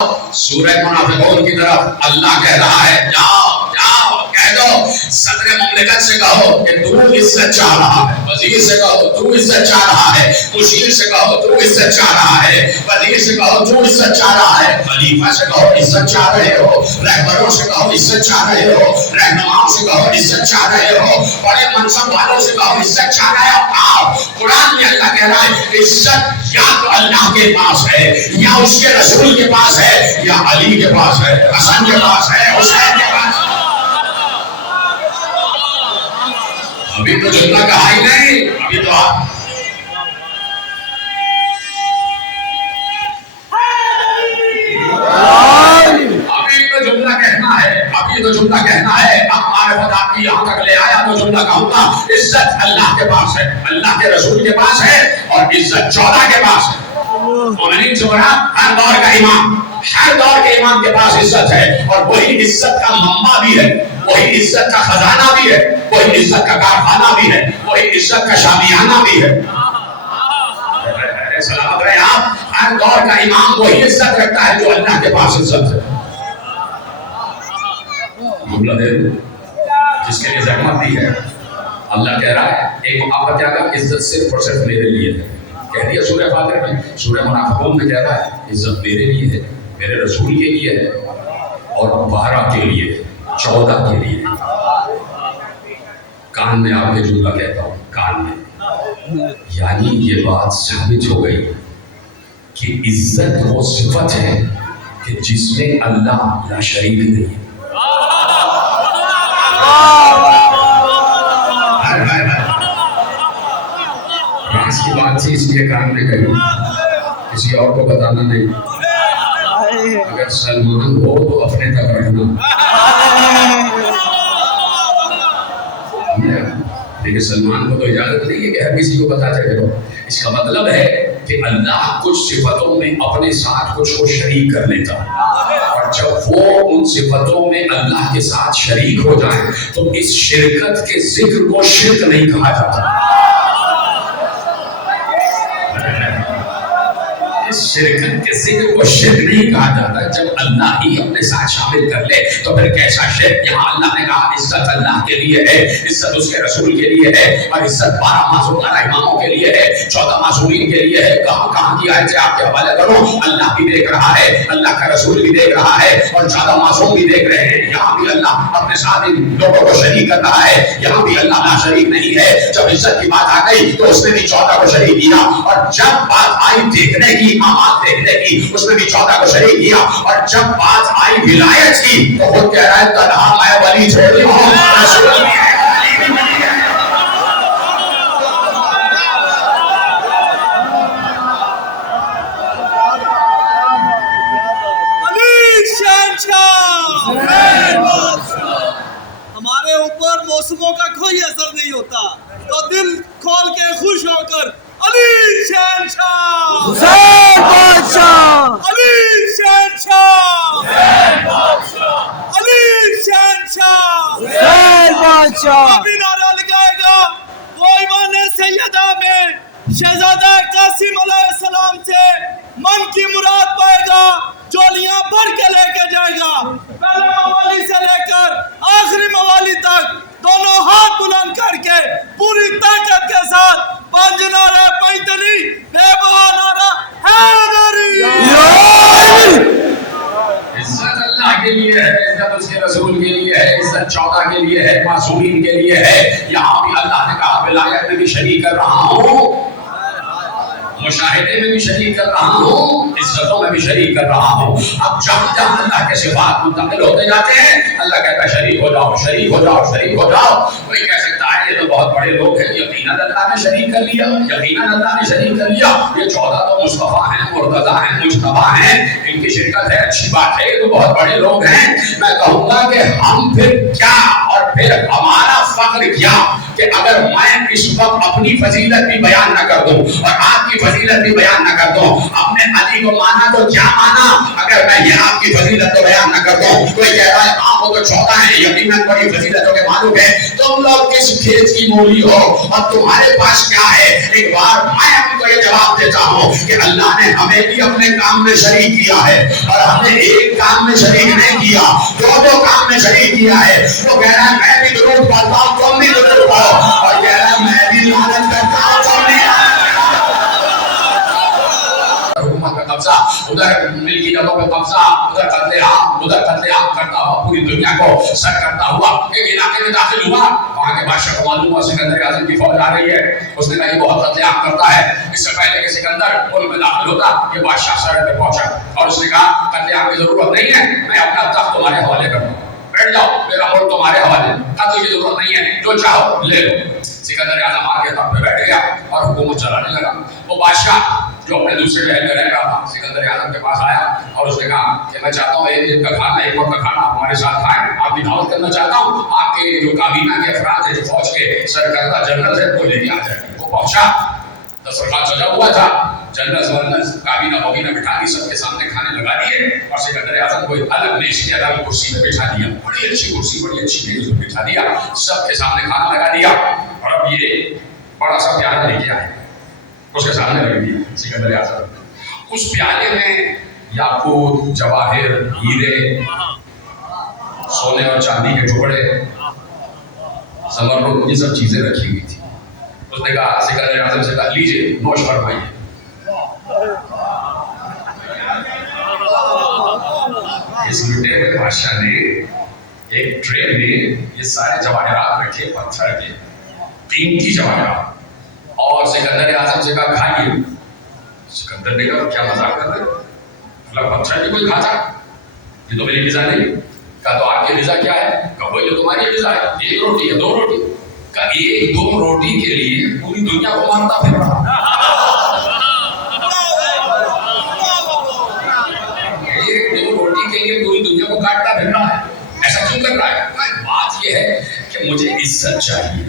سورہ منافقون کی طرف اللہ کہہ رہا ہے جاؤ جاؤ کہہ دو صدر مملکت سے کہو کہ تو عزت چاہ رہا ہے، وزیر سے کہو تو عزت چاہ رہا ہے، مشیر سے کہو تو عزت چاہ رہا ہے، وزیر سے کہو تو عزت چاہ رہا ہے، خلیفہ سے کہو عزت چاہ رہے ہو، رہبروں سے کہو عزت چاہ رہے ہو، رہنماؤں سے کہو عزت چاہ رہے ہو، بڑے منصب والوں سے کہو عزت چاہ رہے ہو۔ آؤ قرآن میں اللہ کہہ رہا ہے عزت یا تو اللہ کے پاس ہے، یا اس کے رسول کے پاس ہے، یا علی کے پاس ہے، حسن کے پاس ہے، حسین کے پاس ہے۔ ابھی تو جملہ کہا ہی نہیں، ابھی تو آپ جملہ کہنا ہے، ابھی تو جملہ کہنا ہے۔ اب معرفت آپ کی یہاں تک لے آیا تو جملہ کہوں گا عزت اللہ کے پاس ہے، اللہ کے رسول کے پاس ہے، اور عزت 14 کے پاس ہے۔ مومنین سے مراد ہر دور کا امام، ہر دور کے امام کے پاس عزت ہے، اور وہی عزت کا منبع بھی ہے، وہی عزت کا خزانہ بھی ہے، وہی عزت کا کارخانہ بھی ہے، وہی عزت کا شامیانہ بھی ہے۔ سلامت رہے آپ، ہر دور کا امام وہی عزت رکھتا ہے جو اللہ کے پاس عزت ہے۔ جملہ دے دو جس کے لیے زحمت دی ہے۔ اللہ کہہ رہا ہے ایک آپ کیا کہا عزت صرف اور صرف میرے لیے ہے، کہہ دیا سورہ فاتر میں۔ سورہ منافقون میں کہہ رہا ہے عزت میرے لیے ہے، میرے رسول کے لیے ہے، اور 12 کے لیے ہے، 14 کے لیے ہے۔ کان میں آپ کے جملہ کہتا ہوں، کان میں، یعنی یہ بات ثابت ہو گئی کہ عزت وہ صفت ہے کہ جس میں اللہ لا شریک نہیں ہے۔ راز کی بات تھی اس لیے کان میں کہی، کسی اور کو بتانا نہیں۔ اگر سلمان ہو تو اپنے تک رکھنا، لیکن سلمان کو تو اجازت نہیں ہے کہ ہر کسی کو بتا چلے۔ اس کا مطلب ہے کہ اللہ کچھ صفتوں میں اپنے ساتھ کچھ کو شریک کر لیتا، اور جب وہ ان صفتوں میں اللہ کے ساتھ شریک ہو جائیں تو اس شرکت کے ذکر کو شرک نہیں کہا جاتا۔ اس شرکت کے ذکر کو شرک نہیں کہا جاتا۔ جب اللہ ہی اپنے ساتھ شامل کر لے تو پھر کیسا شرک؟ یہاں اللہ نے کہا عزت اللہ کے لیے ہے، عزت اس کے رسول کے لیے ہے، اور عزت 12 معصومانہ اماموں کے لیے ہے، 14 معصومین کے لیے ہے۔ کہاں کہاں کی آیت سے آپ کے حوالے کروں؟ اللہ بھی دیکھ رہا ہے، اللہ کا رسول بھی دیکھ رہا ہے، اور 14 معصوم بھی دیکھ رہے ہیں۔ یہاں بھی اللہ اپنے ساتھ ان لوگوں کو شریک کر رہا ہے، یہاں بھی اللہ لا شریک نہیں ہے۔ جب عزت کی بات آ گئی تو اس نے بھی 14 کو شریک کیا، اور جب بات آئی دیکھنے کی، آماد دیکھنے کی، اس نے بھی 14 کو شریک کیا، اور جب بات آئی ولایت کی تو خود کہہ رہا ہے تنہا میں ولی چھوڑی ہوں، رسول بھی ہے، علی بھی ولی ہے۔ علی شہنشاہ، ہمارے اوپر موسموں کا کوئی اثر نہیں ہوتا تو دل کھول کے خوش ہو کر علی شہنشاہ، حسین بادشاہ، علی شہنشاہ، علی شہنشاہ، حسین بادشاہ۔ ابھی نعرہ لگائے گا وہ ایمان سیدہ میں شہزادہ قاسم علیہ السلام سے من کی مراد پائے گا، جولیاں بھر کے لے کے جائے گا، پہلے موالی سے لے کر آخری موالی تک دونوں ہاتھ بلند کر کے پوری طاقت کے ساتھ پانچ نعرہ پیدلی بے بہا نعرہ حیدری۔ عزت اللہ کے لیے ہے، عزت اس کے رسول کے لیے ہے، عزت 14 کے لیے ہے، معصومین کے لیے ہے۔ یہاں بھی اللہ نے کہا ولایت میں بھی شریک کر رہا ہوں، مشاہدے میں بھی شریک کر رہا ہوں، عزتوں میں بھی شریک کر رہا ہوں۔ اب جہاں جہاں اللہ کے صفات منتقل ہوتے جاتے ہیں اللہ کہتا ہے شریک ہو جاؤ، شریک ہو جاؤ، شریک ہو جاؤ۔ کوئی کہہ سکتا ہے یہ تو بہت بڑے لوگ ہیں، یقیناً اللہ نے شریک کر لیا، یقیناً اللہ نے شریک کر لیا۔ یہ 14 تو مصطفیٰ ہیں، مرتضیٰ ہیں، مجتبیٰ ہیں، ان کی شرکت ہے، اچھی بات ہے، یہ تو بہت بڑے لوگ ہیں۔ میں کہوں گا کہ ہم پھر کیا، اور پھر ہمارا فخر کیا کہ اگر میں اس وقت اپنی فضیلت بھی بیان نہ کر دوں اور آپ کی فضیلت بھی بیان نہ کر دوں۔ ہم نے علی کو مانا تو کیا مانا؟ اگر میں یہ آپ آپ کی فضیلت تو بیان نہ کرتا ہوں. کوئی کہہ رہا ہے ہاں وہ تو 14 ہے, یقیناً بڑی فضیلتوں کے معلوم ہے. تم لوگ کس کھیت کی مولی ہو اور تمہارے پاس کیا ہے؟ ایک بار میں ان کو یہ جواب دیتا ہوں کہ اللہ نے ہمیں بھی اپنے کام میں شریک کیا ہے, اور ہم نے ایک کام میں شریک نہیں کیا, دو کام میں شریک کیا ہے. وہ کہہ رہا ہے میں بھی درود پڑھتا ہوں, تم بھی درود پڑھو, اور کہہ رہا ہے میں بھی لعنت کرتا ہوں, تم بھی. حکومت کا قبضہ, ادھر ملکیتوں پہ قبضہ, ادھر قتل عام کرتا ہوا پوری دنیا کو سر کرتا ہوا ایک علاقے میں داخل ہوا. وہاں کے بادشاہ کو معلوم ہوا سکندر اعظم کی فوج آ رہی ہے. اس نے کہا یہ بہت قتل عام کرتا ہے. اس سے پہلے کہ سکندر ملک میں داخل ہوتا یہ بادشاہ سرحد پہ پہنچا اور اس نے کہا قتل عام کی ضرورت نہیں ہے, میں اپنا تخت تمہارے حوالے کر دوں, بیٹھ جاؤ, میرا ملک تمہارے حوالے, قتل کی ضرورت نہیں ہے, جو چاہو لے لو. سکندر اعظم آ کے تخت پہ بیٹھ گیا اور حکومت چلانے لگا. وہ بادشاہ جو اپنے دوسرے شہر میں رہ رہا تھا سکندر اعظم کے پاس آیا اور اس نے کہا کہ میں چاہتا ہوں ایک دن کا کھانا, ایک وقت کا کھانا ہمارے ساتھ کھائیں, آپ کی دعوت کرنا چاہتا ہوں. آپ کے جو کابینہ کے افراد ہیں, جو فوج کے سرکردہ جنرل ہیں, وہ لے کے آ جائیں. وہ پہنچا, دسترخوان سجا ہوا تھا, جنرل کابینہ وابینہ بٹھا دی, سب کے سامنے کھانے لگا دیے اور سکندر اعظم کو ایک الگ میز کی الگ کرسی پہ بٹھا دیا. بڑی اچھی کرسی, بڑی اچھی میز پہ بٹھا دیا, سب کے سامنے کھانا لگا دیا. اور اب یہ بڑا سا پیالہ لے کے آئے, اس کے سامنے رکھ دیا سکندر اعظم. اس پیالے میں یاقوت, جواہر, ہیرے, سونے اور چاندی کے ٹکڑے, زمرد, یہ سب چیزیں رکھی ہوئی تھی. اس نے کہا سکندر اعظم سے کہا لیجیے نوش فرمائیے. اس لٹے ہوئے بادشاہ نے ایک ٹرے میں یہ سارے جواہرات رکھے, پتھر کے قیمتی جواہرات, اور سکندر اعظم سے کہا کھائیے. سکندر نے کہا کیا مذاق کر رہے, مطلب پتھر بھی کوئی کھاتا, یہ تو میری غذا نہیں. کہا تو آپ کی غذا کیا ہے؟ کہا وہی جو تمہاری غذا ہے, ایک روٹی ہے, دو روٹی. کہا ایک دو روٹی کے لیے پوری دنیا کو مارتا پھر رہا, ایک دو روٹی کے لیے پوری دنیا کو کاٹتا پھر رہا ہے, ایسا کیوں کر رہا ہے؟ بات یہ ہے کہ مجھے عزت چاہیے,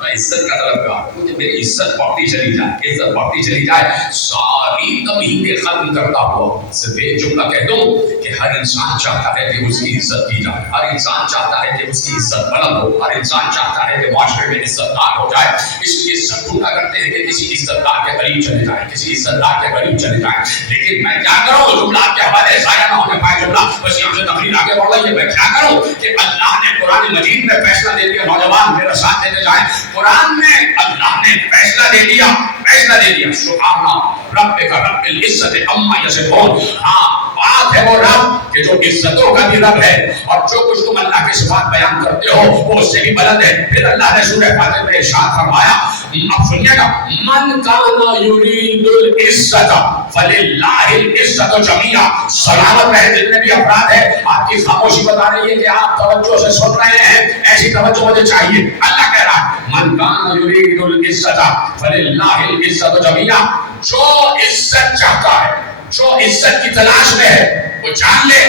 میں عزت کا طلبگار, مجھے میری عزت بڑھتی چلی جائے, عزت بڑھتی چلی جائے. ساری تمہیدیں ختم کرتا ہوا صرف ایک جملہ کہہ دوں کہ ہر انسان چاہتا ہے کہ اس کی عزت کی جائے, ہر انسان چاہتا ہے کہ اس کی عزت بلند ہو, ہر انسان چاہتا ہے کہ معاشرے میں عزت دار ہو جائے. اس لیے سب ڈھونڈا کرتے ہیں کہ کسی عزت دار کے قریب چلے جائیں, کسی عزت دار کے قریب چلے جائیں. لیکن میں کیا کروں, جملہ آپ کے حوالے ضائع نہ ہونے پائے جملہ, بس یہاں سے تقریر آگے بڑھ رہی ہے. میں کیا کروں کہ اللہ نے قرآن مجید میں فیصلہ دے دیا, نوجوان میرا ساتھ دیتے جائیں. قرآن میں اللہ نے فیصلہ دے دیا, فیصلہ دے دیا. سبحان رب کا رب العزت عما یصفون. ہاں بات ہے وہ رب کہ جو عزتوں کا بھی رب ہے, اور جو کچھ تم اللہ کے صفات بیان کرتے ہو وہ اس سے بھی بلند ہے. پھر اللہ نے سورہ فاتر میں ارشاد فرمایا, اب سنیے گا, من کان یرید العزت فللہ العزت جمیعا. سلامت رہے جتنے بھی افراد ہیں, آپ کی خاموشی بتا رہی ہے کہ آپ توجہ سے سن رہے ہیں, ایسی توجہ مجھے چاہیے. اللہ کہہ رہا ہے من کان یرید العزت فللہ العزت جمیعا. جو عزت چاہتا ہے, جو عزت کی تلاش میں ہے, وہ جان لے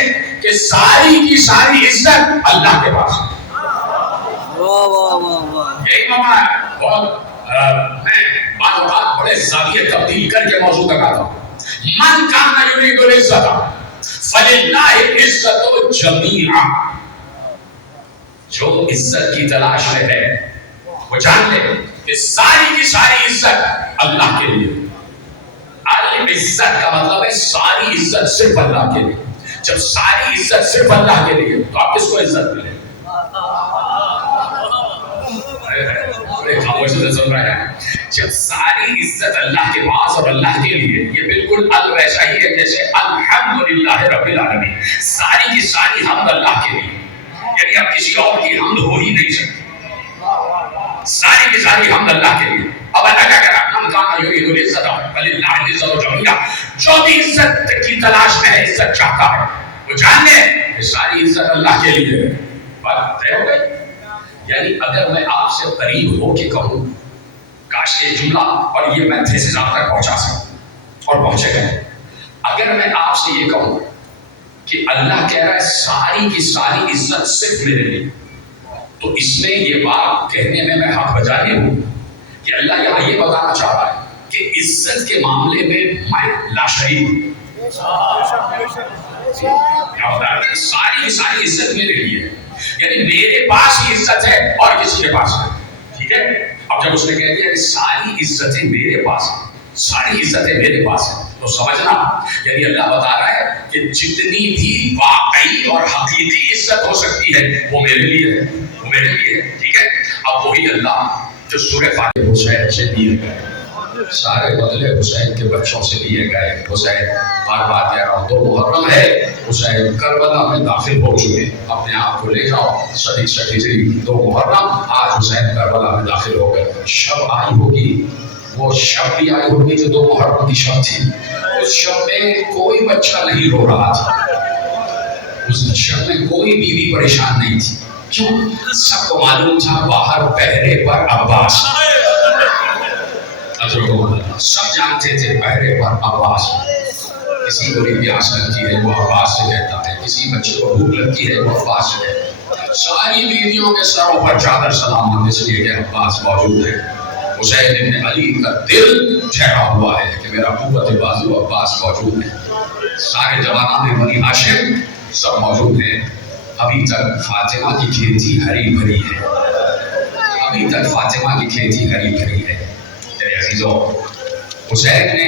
کہ ساری کی ساری عزت اللہ کے پاس ہے. یہی موقع ہے. بہت میں بعض اوقات بڑے زاویے تبدیل کر کے موضوع تک آتا ہوں. من کان یرید العزت فللہ العزت جمیعا. جو عزت کی تلاش میں ہے وہ جان لے کہ ساری کی ساری عزت اللہ کے لیے. العزت کا مطلب ہے ساری عزت صرف اللہ کے لیے. جب ساری عزت صرف اللہ کے لیے تو آپ کس کو عزت ملے؟ خاموشی سے سن رہے ہیں. جب ساری عزت اللہ کے پاس اور اللہ کے لیے, یہ بالکل ویسا ہی ہے جیسے الحمدللہ رب العالمین. ساری کی ساری حمد اللہ کے لیے, یعنی اب کسی اور کی حمد ہو ہی نہیں سکتی. ساری کی ساری حمد اللہ کے لیے. اب اللہ کیا کہہ رہا ہے, من کان یرید العزت فللہ العزت جمیعا. جو بھی عزت کی تلاش میں ہے, عزت چاہتا ہے, وہ جان لے کہ ساری عزت اللہ کے لیے. بات طے ہو گئی. یعنی اگر میں آپ سے قریب ہو کے کہوں, کاش یہ جملہ اور یہ میں تھے سے آپ تک پہنچا سکوں اور پہنچے گئے. اگر میں آپ سے یہ کہوں کہ اللہ کہہ رہا ہے ساری کی ساری عزت صرف میرے لیے, تو اس میں یہ بات کہنے میں حق بجانے ہوں کہ اللہ یہاں یہ بتانا چاہ رہا ہے کہ عزت کے معاملے میں میں لا شریک ہوں. ساری کی ساری عزت میرے لیے ہے، یعنی میرے پاس ہی عزت ہے اور کسی کے پاس نہیں. ٹھیک ہے. اب جب اس نے کہہ دیا کہ ساری عزتیں میرے پاس ہیں، ساری عزتیں میرے پاس ہیں، تو سمجھنا یعنی اللہ بتا رہا ہے کہ جتنی بھی واقعی اور حقیقی عزت ہو سکتی ہے وہ میرے لیے ہے، وہ میرے لیے ہے. ٹھیک ہے. اب وہی اللہ جو سورہ فاتحہ حسین سے دیے گئے، سارے بدلے حسین کے بچوں سے لیے گئے. حسین بار بار کہہ رہا ہوں 2 محرم ہے، حسین کربلا میں داخل ہو چکے. اپنے آپ کو لے جاؤ سٹی 2 محرم، آج حسین کربلا میں داخل ہو گئے. شب آئی ہوگی، وہ شب بھی آئی ہوگی جو 2 محرم کی شب تھی. اس شب میں کوئی بچہ نہیں رو رہا تھا، اس شب میں کوئی بیوی پریشان نہیں تھی. کیوں؟ سب کو معلوم تھا باہر پہرے پر عباس، سب جانتے تھے پہرے پر عباس. کسی کو بھی پیاس لگتی ہے وہ عباس سے کہتا ہے، کسی بچے کو بھوک لگتی ہے وہ عباس سے کہتا ہے. ساری بیویوں کے سروں پر چادر سلامت اس لیے کہ عباس موجود ہے. حسین ابن علی کا دل ٹھہرا ہوا ہے کہ میرا قوت بازو عباس موجود ہے. سارے جوانان بنی ہاشم سب موجود ہیں. ابھی تک فاطمہ کی کھیتی ہری بھری ہے، ابھی تک فاطمہ کی کھیتی ہری بھری ہے. میرے عزیزوں، حسین نے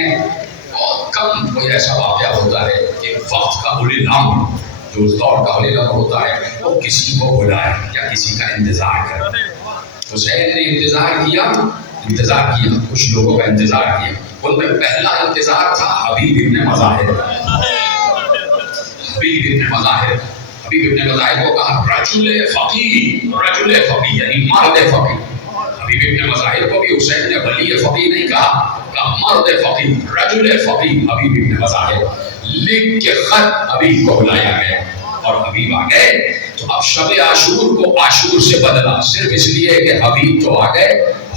بہت کم کوئی ایسا واقعہ ہوتا ہے کہ وقت کا اولی لمحہ جو اس دور کا اولی لمحہ ہوتا ہے وہ کسی کو بلائے یا کسی کا انتظار کرے. حسین نے انتظار کیا، کچھ لوگوں کا انتظار کیا. ان میں پہلا انتظار تھا حبیب ابن مظاہر. حبیب ابن مظاہر کو کہا رجل فقیہ یعنی مرد فقیہ. حبیب ابن مظاہر کو بھی حسین نے ولی فقیہ نہیں کہا، مرد فقیہ، رجل فقیہ. حبیب ابن مظاہر لکھ کے خط حبیب کو بلایا گیا اور حبیب آ گئے. تو اب شب عاشور کو عاشور سے بدلا صرف اس لیے کہ حبیب تو آ گئے،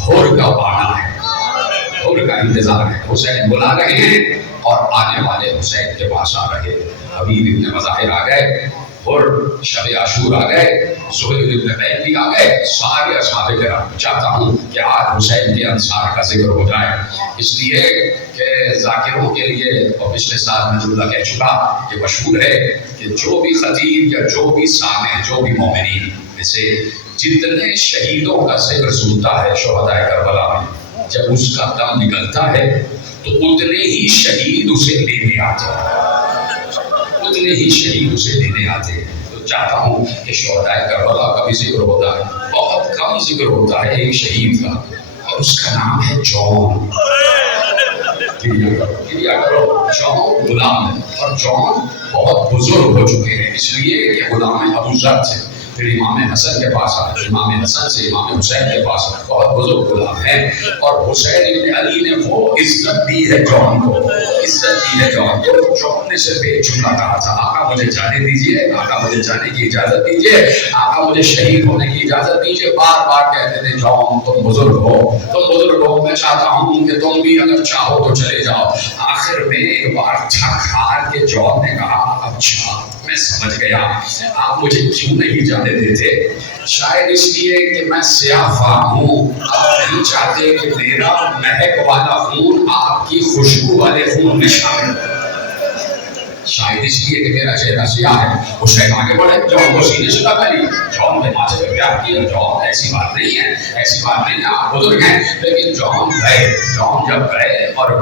حور کا آنا ہے، حور کا انتظار ہے. حسین بلا رہے ہیں اور آنے والے حسین کے پاس آ رہے. حبیب ابن مظاہر آ گئے اور شب عاشور آ گئے، سہیل ابن قیس بھی آ گئے. سارے اصحاب کرام چاہتا ہوں کہ آج حسین کے انصار کا ذکر ہو جائے، اس لیے کہ ذاکروں کے لیے، اور پچھلے سال میں جملہ کہہ چکا کہ مشہور ہے کہ جو بھی خطیب یا جو بھی سامع، جو بھی مومنین میں سے جتنے شہیدوں کا ذکر سنتا ہے شہداء کربلا میں، جب اس کا دم نکلتا ہے تو اتنے ہی شہید اسے لینے آتے ہیں، اتنے ہی شہید اسے لینے آتے ہیں. تو چاہتا ہوں کہ شہداء کربلا کا بھی ذکر ہوتا ہے، بہت کم ذکر ہوتا ہے ایک شہید کا، اور اس کا نام ہے جون. کریا کرو، جون غلام ہے، اور جون بہت بزرگ ہو چکے ہیں اس لیے کہ غلام ابو ذر تھے. پھر امام حسن کے پاس آئے، امام حسن سے امام حسین کے پاس آئے، بہت بزرگ غلام ہیں. اور حسین ابن علی نے وہ عزت دی ہے جون کو، عزت دی ہے جون کو. جون نے صرف ایک جملہ کہا تھا، آقا مجھے جانے دیجیے، آقا مجھے جانے کی اجازت دیجیے، آقا مجھے شہید ہونے کی اجازت دیجیے. بار بار کہتے تھے جون تم بزرگ ہو، تم بزرگ ہو، میں چاہتا ہوں کہ تم بھی اگر چاہو تو چلے جاؤ. آخر میں ایک بار تھک ہار کے جون نے کہا اچھا میں سمجھ گیا، آپ مجھے کیوں نہیں جانے دیتے؟ شاید اس لیے کہ میں سیاہ فام ہوں، آپ نہیں چاہتے کہ میرا مہک والا خون آپ کی خوشبو والے خون میں شامل ہو، شاید اس لیے کہ میرا چہرہ سیاہ ہے. حسین آگے بڑھے، جون کو سینے سے لگا لی، جون نے ماتھے پہ پیار کیا. جون ایسی بات نہیں ہے، ایسی بات نہیں ہے، آپ بزرگ ہیں. لیکن جون گئے، جون جب گئے اور